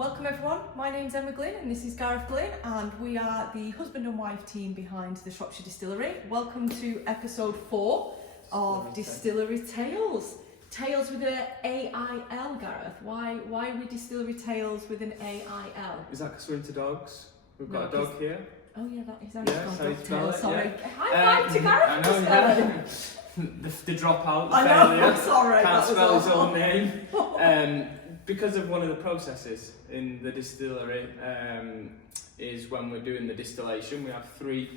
Welcome everyone, my name's Emma Glynn and this is Gareth Glynn and we are the husband and wife team behind the Shropshire Distillery. Welcome to episode 4 of Distillery Tails. Tails with an A-I-L, Gareth. Why are we Distillery Tails with an A-I-L? Is that because we're into dogs? We've got a dog here. Oh yeah, that is how you spell it, sorry. High five to Gareth for spelling. The dropout, the I know, failure. I'm sorry. Can't spell his own name. Because of one of the processes in the distillery is when we're doing the distillation. We have 3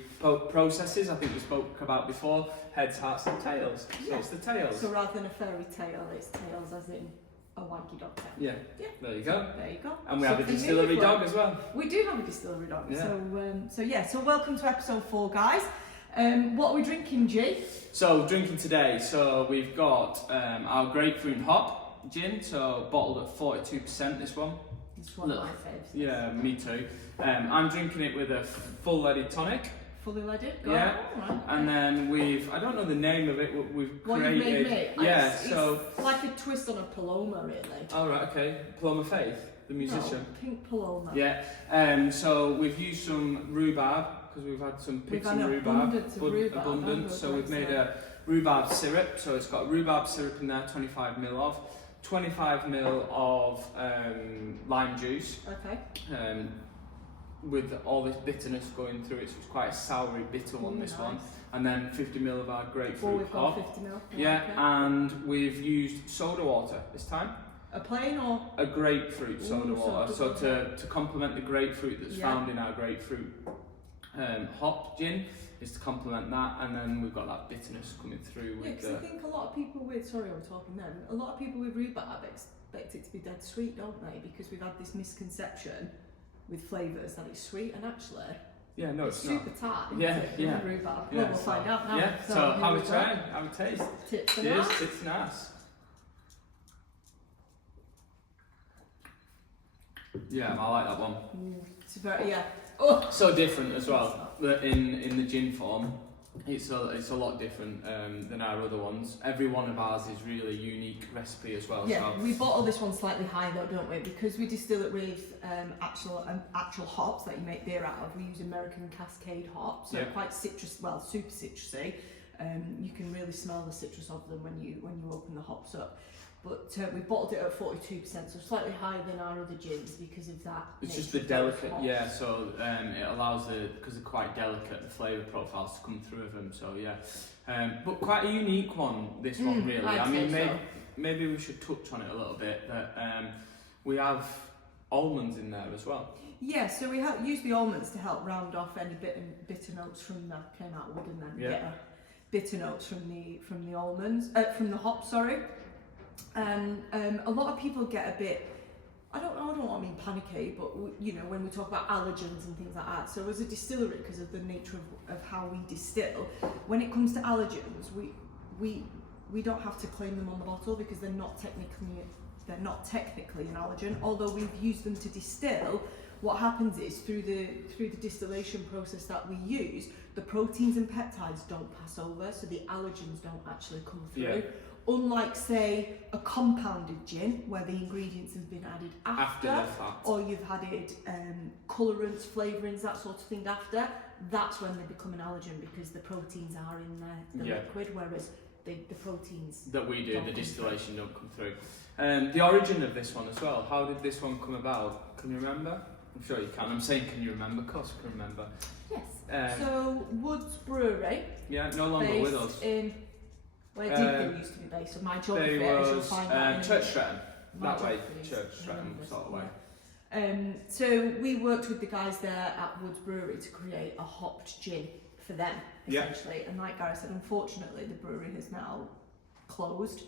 processes I think we spoke about before: heads, hearts and tails. So it's the tails. So rather than a fairy tale, it's tails as in a wanky dog tail. Yeah, there you go. There you go. And we have a distillery dog as well. We do have a distillery dog. Yeah. So welcome to episode 4, guys. What are we drinking, G? So drinking today, we've got our Grapefruit Hop Gin, so bottled at 42%, this one. It's one of my favourites. Yeah, me too. I'm drinking it with a full-leaded tonic. Fully leaded? Yeah. Right. And then I don't know the name of it, we've created. It's like a twist on a Paloma, really. Oh, right, okay. Paloma Faith, the musician. No, Pink Paloma. Yeah. So we've used some rhubarb, because we've had some pigs and rhubarb. Abundance. So we've made a rhubarb syrup. So it's got rhubarb syrup in there, 25ml of. 25ml of lime juice. Okay. With all this bitterness going through it, so it's quite a soury, bitter one, this one. And then 50ml of our grapefruit hop. 50ml. Yeah, okay. And we've used soda water this time. A plain or? A grapefruit soda water. So to complement the grapefruit that's found in our grapefruit hop gin, is to complement that, and then we've got that bitterness coming through. Yeah, because I think a lot of people with, sorry I'm talking then, a lot of people with rhubarb expect it to be dead sweet, don't they? Because we've had this misconception with flavours that it's sweet, and actually it's super tart. Yeah. Rhubarb. Yeah, Well, we'll find out now. Yeah, so have a try, have a taste. Tits and Cheers, ass. tits and ass. Yeah, I like that one. It's very, Oh. So different as well. In the gin form, it's a lot different than our other ones. Every one of ours is really unique recipe as well. Yeah, so. we bottle this one slightly higher though, don't we? Because we distill it with actual hops that you make beer out of. We use American Cascade hops, so quite citrus, well, super citrusy. You can really smell the citrus of them when you open the hops up. But we bottled it at 42%, so slightly higher than our other gins because of that. It's just the delicate, so it allows because they're quite delicate, the flavour profiles to come through of them, so yeah. But quite a unique one, this one really. I mean, maybe we should touch on it a little bit, that we have almonds in there as well. Yeah, so we use the almonds to help round off any bitter notes from that came out wood, and then get bitter notes from the almonds, from the hops, sorry. And a lot of people get a bit, I don't want to mean panicky, but when we talk about allergens and things like that. So as a distillery, because of the nature of how we distill, when it comes to allergens, we don't have to claim them on the bottle because they're not technically an allergen. Although we've used them to distill, what happens is through the distillation process that we use, the proteins and peptides don't pass over, so the allergens don't actually come through. Yeah. Unlike, say, a compounded gin, where the ingredients have been added after the fact, or you've added colourants, flavourings, that sort of thing after, that's when they become an allergen because the proteins are in the liquid, whereas the proteins that we do, the distillation don't come through. The origin of this one as well, how did this one come about? Can you remember? I'm sure you can. I'm saying, can you remember? Of course I can remember. Yes. So, Woods Brewery. Yeah, no longer with us. Where did they used to be based? So my geography, as you'll find out. Church Stretton. That way, Church Stretton sort of way. So we worked with the guys there at Woods Brewery to create a hopped gin for them, essentially. And like Gary said, unfortunately the brewery has now closed.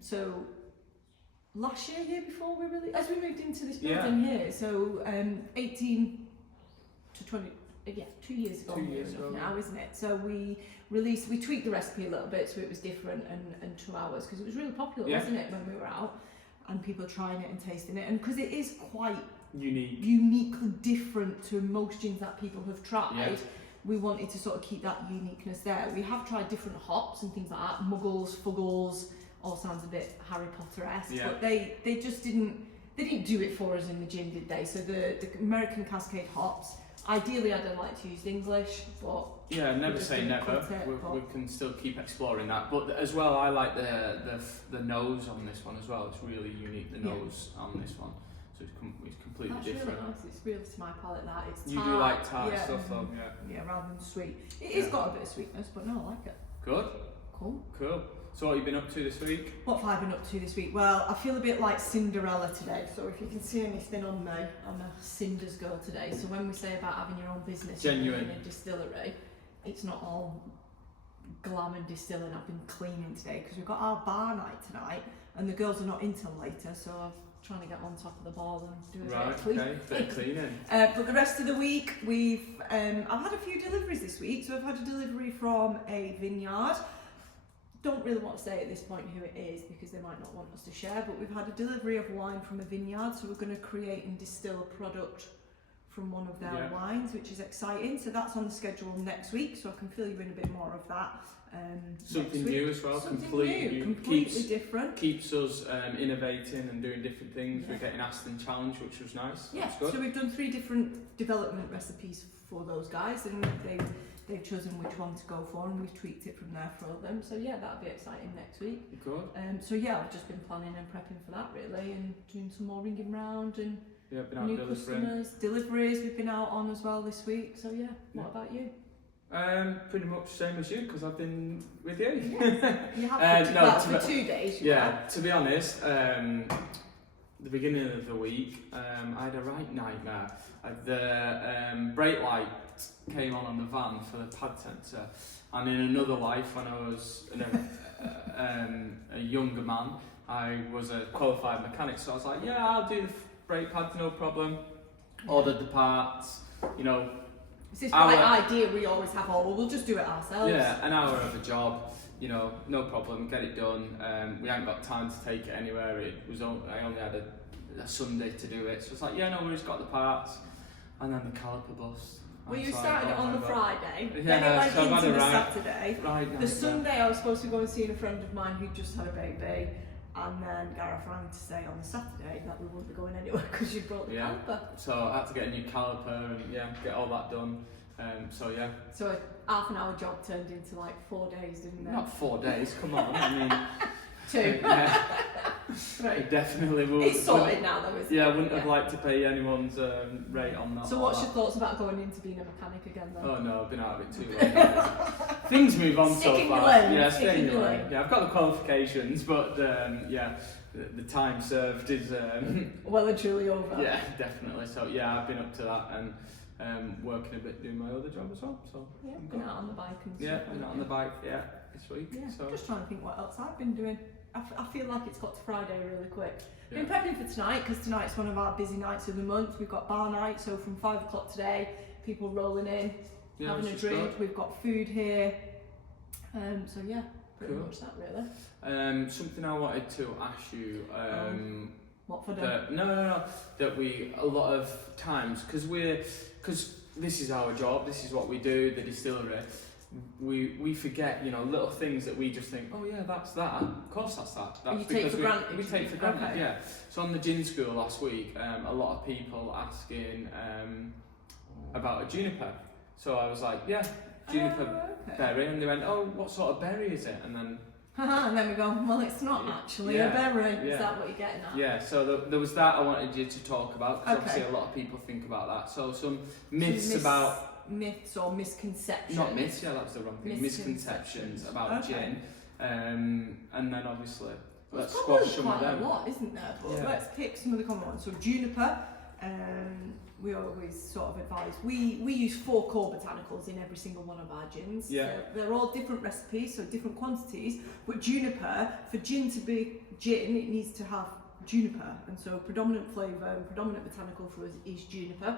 So last year before as we moved into this building here, so 18 to 20, 2 years ago. 2 years ago now, isn't it? So we tweaked the recipe a little bit so it was different and to ours, because it was really popular, wasn't it, when we were out and people trying it and tasting it, and because it is quite uniquely different to most gins that people have tried. We wanted to sort of keep that uniqueness there. We have tried different hops and things like that, muggles, fuggles, all sounds a bit Harry Potter-esque, but they just didn't they didn't do it for us in the gin, did they? So the American Cascade hops, ideally I'd like to use English, but yeah, never say never. We can still keep exploring that. But as well, I like the nose on this one as well. It's really unique, the nose on this one. So it's completely different. That's really nice. It's really to my palate that. It's you tart, do like tart stuff though, yeah. Yeah, rather than sweet. It's got a bit of sweetness, but no, I like it. Good. Cool. So what have you been up to this week? What have I been up to this week? Well, I feel a bit like Cinderella today. So if you can see anything on me, I'm a Cinder's girl today. So when we say about having your own business in a distillery, it's not all glam and distilling. I've been cleaning today because we've got our bar night tonight and the girls are not in till later, so I'm trying to get on top of the ball and do a bit of cleaning. Bit of cleaning. But the rest of the week, I've had a few deliveries this week. So I've had a delivery from a vineyard. Don't really want to say at this point who it is because they might not want us to share, but we've had a delivery of wine from a vineyard, so we're going to create and distill a product from one of their wines, which is exciting. So that's on the schedule next week, so I can fill you in a bit more of that. Something new as well, completely different. Keeps us innovating and doing different things. We're getting asked and challenged, which was nice. Yeah, so we've done 3 different development recipes for those guys, and they've chosen which one to go for, and we've tweaked it from there for them. So yeah, that'll be exciting next week. Good. So yeah, I've just been planning and prepping for that really, and doing some more ringing round and been out new customers, deliveries we've been out on as well this week. So yeah, what about you? Pretty much same as you because I've been with you. Yes. You have for 2 days. To be honest, the beginning of the week, I had a right nightmare. The brake light came on the van for the pad sensor, and in another life when I was a younger man, I was a qualified mechanic, so I was like, yeah, I'll do the brake pads, no problem. Ordered the parts, It's this idea we always have, we'll just do it ourselves. Yeah, an hour of a job, no problem, get it done. We hadn't got time to take it anywhere. I only had a Sunday to do it, so it's like, yeah, no worries, got the parts. And then the caliper bust. Well, you started it on the Friday, then it so went into the Saturday. Right, the Sunday I was supposed to go and see a friend of mine who just had a baby, and then Gareth rang to say on the Saturday that we wouldn't be going anywhere because you brought the caliper. So I had to get a new caliper and get all that done. So a half an hour job turned into like 4 days, didn't it? Not 4 days, come on, I mean... 2. Right. It definitely will. It's sorted now though, isn't it? I wouldn't have liked to pay anyone's rate on that. So what's your thoughts about going into being a mechanic again then? Oh no, I've been out of it too long. Things move on so fast. Staying in lane. Yeah, I've got the qualifications, but the time served is... well and truly over. Yeah, definitely. So I've been up to that and working a bit doing my other job as well. So been out on the bike and stuff. Yeah, been out on the bike, this week. Yeah, so. Just trying to think what else I've been doing. I feel like it's got to Friday really quick. Been prepping for tonight because tonight's one of our busy nights of the month. We've got bar night, so from 5 o'clock today, people rolling in, having a drink. Good. We've got food here. Pretty much that really. Something I wanted to ask you. What for them? No. That a lot of times, because this is our job, this is what we do, the distillery. We forget, little things that we just think, oh yeah, that's that. Of course that's that. That's you take for granted. We take for granted, okay. yeah. So on the gin school last week, a lot of people asking about a juniper. So I was like, yeah, juniper berry, and they went, oh, what sort of berry is it? And then and then we go, well, it's not actually a berry. Is that what you're getting at? Yeah, so there was that I wanted you to talk about, because obviously a lot of people think about that. So some myths about... Myths or misconceptions. Not myths, that's the wrong thing. Misconceptions about gin. And then obviously, let's squash some of them. Quite a lot, isn't there? But let's pick some of the common ones. So juniper, we always sort of advise, we use 4 core botanicals in every single one of our gins. Yeah. They're all different recipes, so different quantities, but juniper, for gin to be gin, it needs to have juniper, and so predominant flavour and predominant botanical for us is juniper.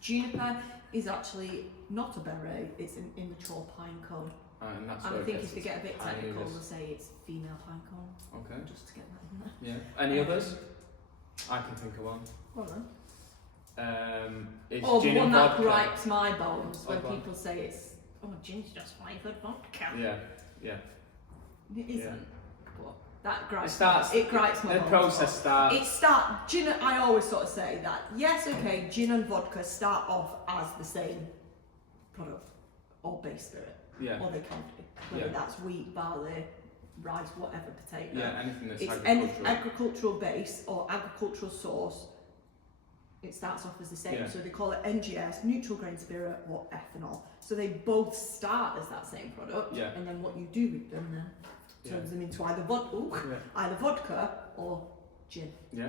Juniper is actually not a berry, it's an immature pine cone. And that's I think if they get a bit technical, they'll say it's female pine cone. Okay. Just to get that in there. Yeah. Any others? I can think of one. Go on then. Is the gin one and that vodka. gripes my bones when people say it's gin's just flavoured vodka. Yeah. It isn't. But That gripes. It gripes my the bones process starts. Gin. I always sort of say that. Yes, okay. Gin and vodka start off as the same product or base spirit. Yeah. Or they can be. Whether that's wheat, barley, rice, whatever, potato. Yeah, anything that's it's agricultural. Agricultural base or agricultural source. It starts off as the same. Yeah. So they call it NGS, neutral grain spirit, or ethanol. So they both start as that same product. Yeah. And then what you do with them then turns them into either vodka or gin. Yeah.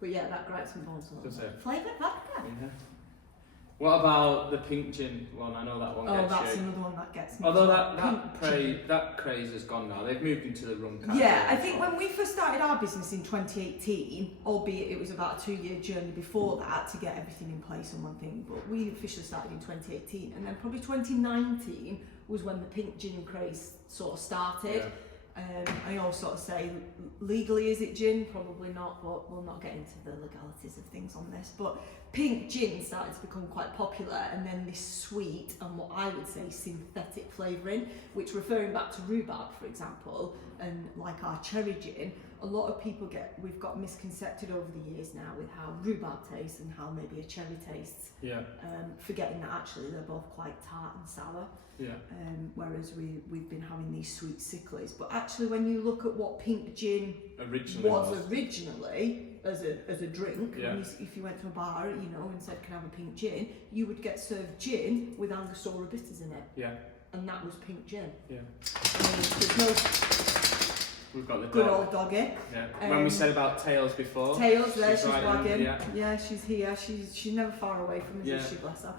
But yeah, that gripes and bones a little bit. Flavoured vodka. Yeah. What about the pink gin one? I know that one gets that's you. another one that gets me. Although that craze has gone now. They've moved into the rum category. Yeah, I think when we first started our business in 2018, albeit it was about a 2-year journey before that to get everything in place and one thing, but we officially started in 2018, and then probably 2019 was when the pink gin craze sort of started. Yeah. I always sort of say, legally is it gin? Probably not, but we'll not get into the legalities of things on this. But pink gin started to become quite popular, and then this sweet and what I would say synthetic flavouring, which referring back to rhubarb, for example, and like our cherry gin, a lot of people we've got misconcepted over the years now with how rhubarb tastes and how maybe a cherry tastes. Yeah. Forgetting that actually they're both quite tart and sour. Yeah. Whereas we've been having these sweet sicklies, but actually when you look at what pink gin originally as a drink, if you went to a bar, and said can I have a pink gin, you would get served gin with Angostura bitters in it. Yeah. And that was pink gin. Yeah. There's no. We've got the good old doggy. Yeah. When we said about Tails before. Tails there, she's right wagging. Yeah, she's here. She's never far away from us, is she, bless her.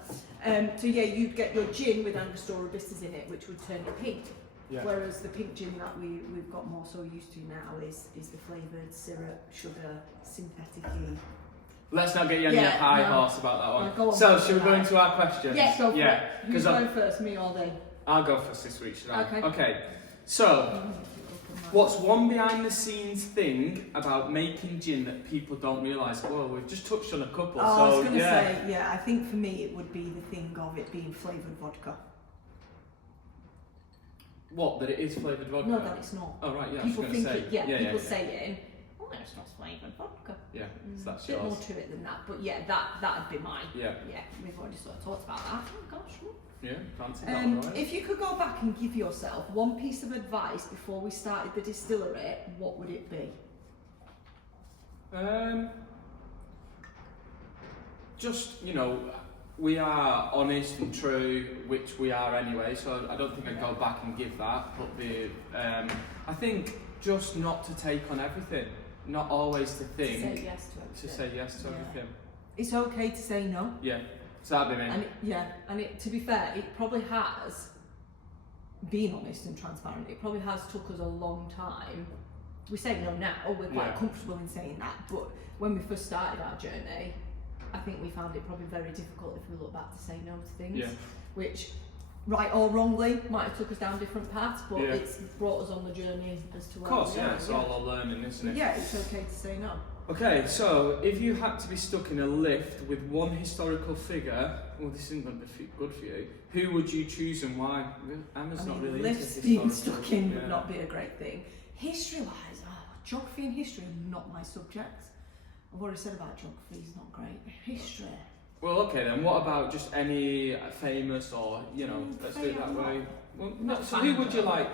So you'd get your gin with Angostura bitters in it, which would turn it pink. Yeah. Whereas the pink gin that we've got more so used to now is the flavoured syrup, sugar, synthetic-y. Let's not get you on your high horse about that one. Go on, so, should we go into our questions? Yes, go for it. Who's going first, me or they? I'll go first this week, should I? Okay. So, what's one behind the scenes thing about making gin that people don't realise? Well, we've just touched on a couple. I was going to say, I think for me it would be the thing of it being flavoured vodka. What, that it is flavoured vodka? No, that it's not. Oh, right, yeah, people I was going to say. People saying, it's not flavoured vodka. Yeah, so that's yours. A bit more to it than that, but that'd be mine. Yeah. Yeah, we've already sort of talked about that. Oh gosh. Yeah, fancy that one, right? If you could go back and give yourself one piece of advice before we started the distillery, what would it be? Just, we are honest and true, which we are anyway, so I don't think I'd go back and give that, but I think just not to take on everything, not always to think. To say yes to everything. To say yes to everything. It's okay to say no. Yeah, so that'd be me. And to be fair, it probably has, being honest and transparent, it probably has took us a long time. We say no now, we're quite comfortable in saying that, but when we first started our journey, I think we found it probably very difficult if we look back to say no to things, which, right or wrongly, might have took us down different paths, but it's brought us on the journey as to where we are. Of course, it's all a learning, isn't it? Yeah, it's okay to say no. Okay, so if you had to be stuck in a lift with one historical figure, well, this isn't going to be good for you, who would you choose and why? Emma's not really lifts into being stuck in would not be a great thing. History-wise, geography and history are not my subjects. I've already said about geography, it's not great. History. Well, okay then, what about just any famous or, let's do it that way. Well, no, so who would you like,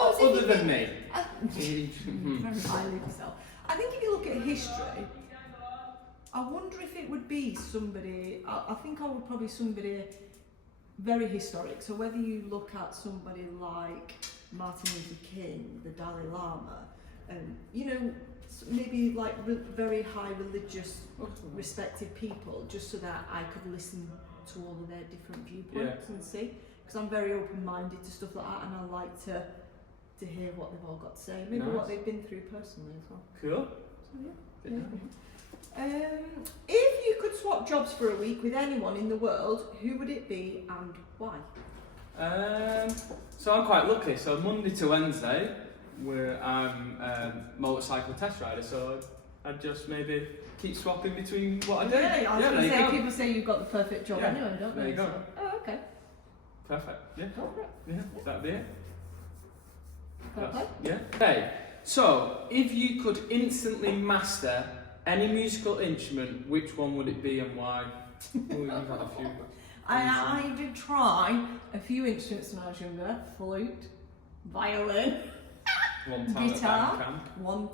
other than me? Very highly of yourself. I think if you look at history, I wonder if it would be somebody, I think I would probably somebody very historic. So whether you look at somebody like Martin Luther King, the Dalai Lama, maybe like very high religious, respected people, just so that I could listen to all of their different viewpoints and see. Because I'm very open-minded to stuff like that, and I like to hear what they've all got to say, maybe what they've been through personally as well. Cool. So, if you could swap jobs for a week with anyone in the world, who would it be and why? So I'm quite lucky. So Monday to Wednesday, I'm a motorcycle test rider. So I'd just maybe keep swapping between what I do. Yeah, I was going to say, people say you've got the perfect job anyway, don't they? There you go. So, okay. Perfect. Yeah. Go for it. Yeah, that'd be it. Okay. Yeah. Hey, So, if you could instantly master any musical instrument, which one would it be and why? Oh, you've had a few. I did try a few instruments when I was younger. Flute, violin, One time guitar. at band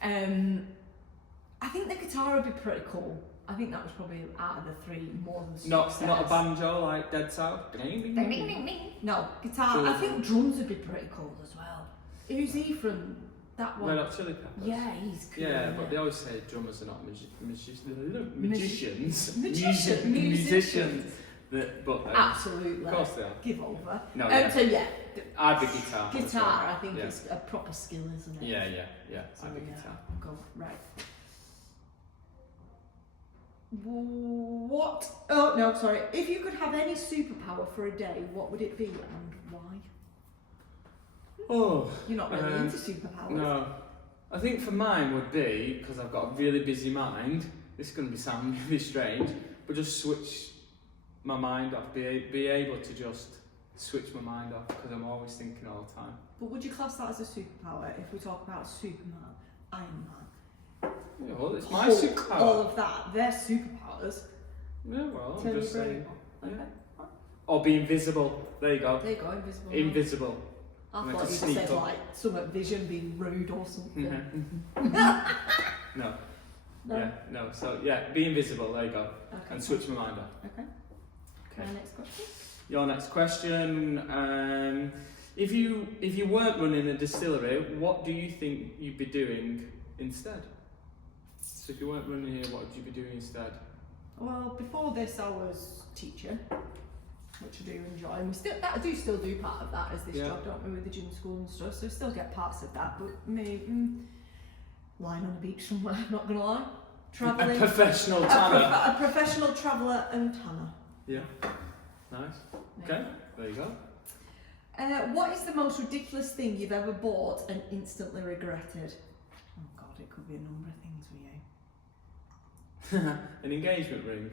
camp. I think the guitar would be pretty cool. I think that was probably out of the three more than success. Not a banjo like Dead South. No, guitar. I think drums would be pretty cool as well. Who's he from? That one. Red Hot Chili Peppers. Yeah, he's cool. Yeah, but they always say drummers are not magicians. Musicians. Musicians. Absolutely. Of course they are. Give over. No, yeah. So yeah. I'd be guitar. Guitar, I think, is a proper skill, isn't it? Yeah. So, I'd be guitar. Go right. What? Oh no, sorry. If you could have any superpower for a day, what would it be and why? Oh. You're not really into superpowers. No. I think for mine would be, because I've got a really busy mind, this is going to sound really strange, but just switch my mind off, be able to just switch my mind off, because I'm always thinking all the time. But would you class that as a superpower if we talk about Superman, Iron Man? Yeah, well, it's my Hulk, superpower. all of that, they're superpowers. Yeah, well, I'm Turn just your brain saying. on. Yeah. Okay. Or be invisible. There you go. There you go, invisible. Invisible. I And I thought could you sneak said up. like some vision being rude or something. No. No. Yeah, no. So, yeah, be invisible. There you go. Okay. And switch my mind off. Okay. Okay. Next question. Your next question. If you weren't running a distillery, what do you think you'd be doing instead? So if you weren't running here, what would you be doing instead? Well, before this, I was teaching, which I do enjoy, and I do still do part of that as this job, don't we, with the gin school and stuff. So I still get parts of that, but maybe lying on the beach somewhere. Not gonna lie, traveling. A professional tanner. A professional traveller and tanner. Yeah. Nice. Okay. There you go. What is the most ridiculous thing you've ever bought and instantly regretted? Oh God, it could be a number of things for you. An engagement ring.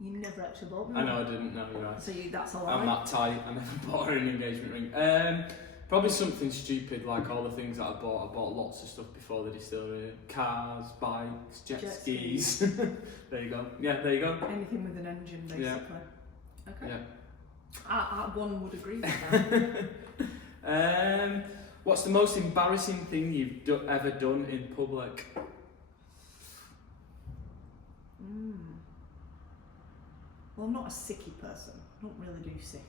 You never actually bought one. I know I didn't. No, you're right. So that's a lie. I'm that tight. I never bought her an engagement ring. Probably something stupid like all the things that I bought. I bought lots of stuff before the distillery: cars, bikes, jet skis. There you go. Yeah, there you go. Anything with an engine, basically. Yeah. Okay. Yeah. One would agree with that. What's the most embarrassing thing you've ever done in public? Well, I'm not a sicky person. I don't really do sick.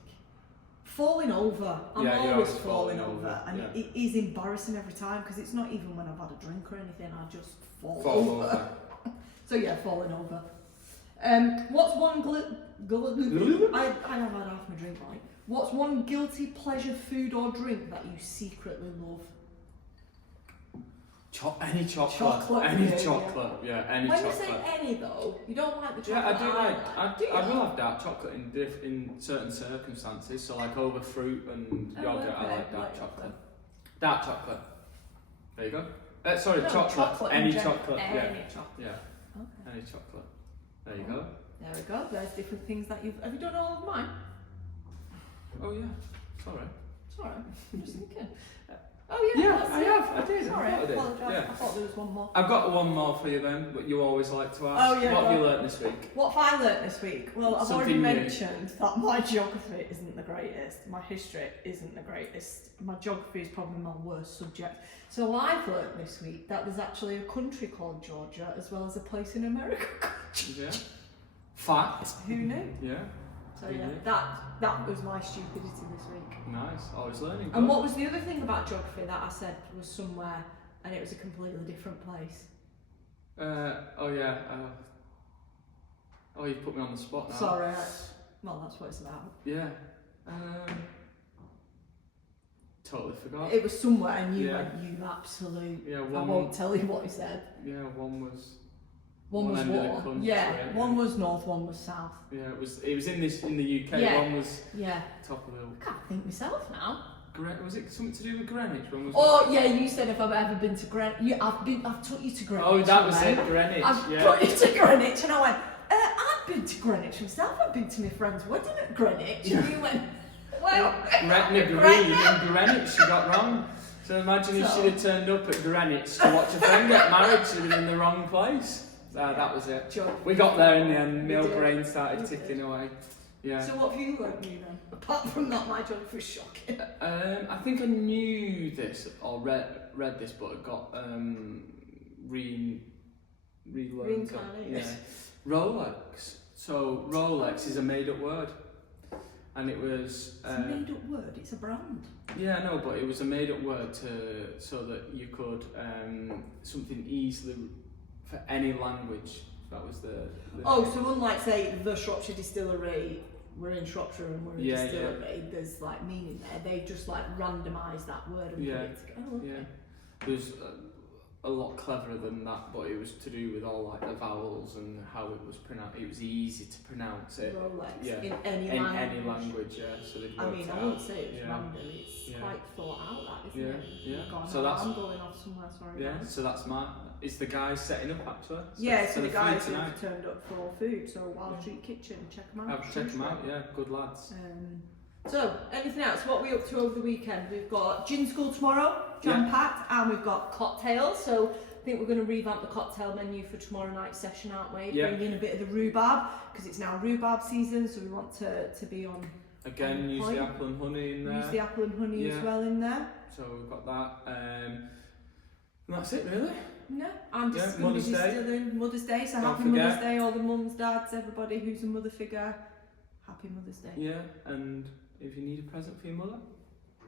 Falling over. I'm Yeah, you're always always falling falling over. over, And yeah. it is embarrassing every time because it's not even when I've had a drink or anything. I just fall Over. So yeah, falling over. What's one I have had half my drink, right? What's one guilty pleasure food or drink that you secretly love? Any chocolate. Chocolate, Any yeah, chocolate. Yeah, any when chocolate. you say any though, you don't like the Yeah, chocolate. I do like. I you? will have dark chocolate in certain circumstances. So like over fruit and yogurt, I like dark chocolate. Dark chocolate. There you go. Sorry, No, chocolate. Any chocolate. Any Yeah. chocolate. Yeah. Okay. Any chocolate. There you go. There we go. There's different things that you've. Have you done all of mine? Oh yeah. It's alright. It's alright. I'm just thinking. Oh yeah. Yeah, I have. I did. Sorry, I did. apologise. Yeah. I thought there was one more. I've got one more for you then, but you always like to ask. Oh, yeah, What have you go on. learnt this week? What have I learnt this week? Well, I've already Something new. mentioned that my geography isn't the greatest. My history isn't the greatest. My geography is probably my worst subject. So I've learnt this week that there's actually a country called Georgia as well as a place in America. Yeah. Fact. Who knew? Yeah. So Who yeah, knew? that was my stupidity this week. Nice. Always learning. And what was the other thing about geography that I said was somewhere and it was a completely different place? Oh yeah. Oh, you've put me on the spot now. Sorry. Well, that's what it's about. Yeah. Totally forgot. It was somewhere and you Yeah. went, you absolute. Yeah. I won't tell you what he said. Yeah. One was. One was end of the what? country, Yeah. One was north, one was south. Yeah. It was in the UK. Yeah. One was Yeah. top of the. I can't think myself now. Was it something to do with Greenwich? One was. Oh yeah, you said if I've ever been to Greenwich. I've took you to Greenwich. Oh, that was right? it. Greenwich. I've Yeah. took you to Greenwich and I went, I've been to Greenwich myself. I've been to my friend's wedding at Greenwich. And you went, well, Gretna Green in Greenwich. You got wrong. So imagine if she'd have turned up at Greenwich to watch a friend get married, she'd have been in the wrong place. That was it. We got there in the end, my brain started ticking away. Yeah. So what have you learned new then? Apart from that, my geography was shocking. I think I knew this, or read this, but it got relearned. Reincarnated. Yeah. Rolex. So Rolex is a made-up word. And it was... it's a made-up word, it's a brand. Yeah, no, but it was a made-up word so that you could something easily for any language. That was the so unlike say the Shropshire Distillery, we're in Shropshire and we're a distillery, there's like meaning there. They just like randomised that word and put it together. Oh, okay. Yeah. There's a lot cleverer than that, but it was to do with all like the vowels and how it was pronounced. It was easy to pronounce it. Rolex in any language. Yeah. So they'd I worked mean, it I out. wouldn't say it's random. It's quite thought out, that isn't it? Yeah. So I'm going off somewhere. Sorry. Yeah. Guys. So that's it's the guys setting up actually. So the guys who've turned up for food. So Wild Street Kitchen, check them out. Check them out. Yeah, good lads. So, anything else? What are we up to over the weekend? We've got gin school tomorrow, jam-packed, and we've got cocktails. So, I think we're going to revamp the cocktail menu for tomorrow night's session, aren't we? Yeah. Bring in a bit of the rhubarb, because it's now rhubarb season, so we want to be on. Again, use the apple and honey in there. Use the apple and honey as well in there. So, we've got that. And that's it, really. No, I'm just going to be distilling Mother's Day, so happy Mother's Day, all the mums, dads, everybody who's a mother figure. Happy Mother's Day. Yeah, and if you need a present for your mother,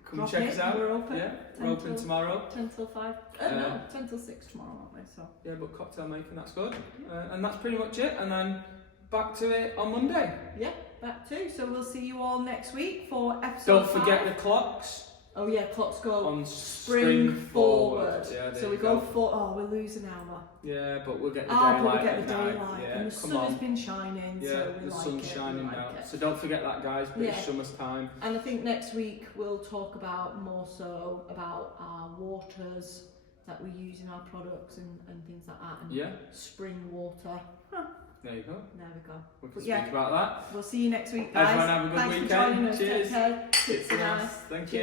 come Drop check us out. We're open. Yeah, we're open tomorrow. 10 till 5. No, 10 till 6 tomorrow, aren't we? So. Yeah, but cocktail making, that's good. And that's pretty much it. And then back to it on Monday. Yeah, back to. So we'll see you all next week for episode Don't forget 5. The clocks. Oh yeah, clocks go on spring forward. Yeah, so we go for. Oh, we'll lose an hour. Yeah, but we'll get the daylight. daylight. We'll get the daylight. Yeah, and the sun has been shining. Yeah, so we the like sun's shining now. Like so don't forget that, guys. British summer's time. And I think next week we'll talk about more so about our waters that we use in our products and things like that. And spring water. There you go. There we go. We can speak about that. We'll see you next week, guys. Everyone have a good weekend. Cheers. Cheers. It's nice. Thank you.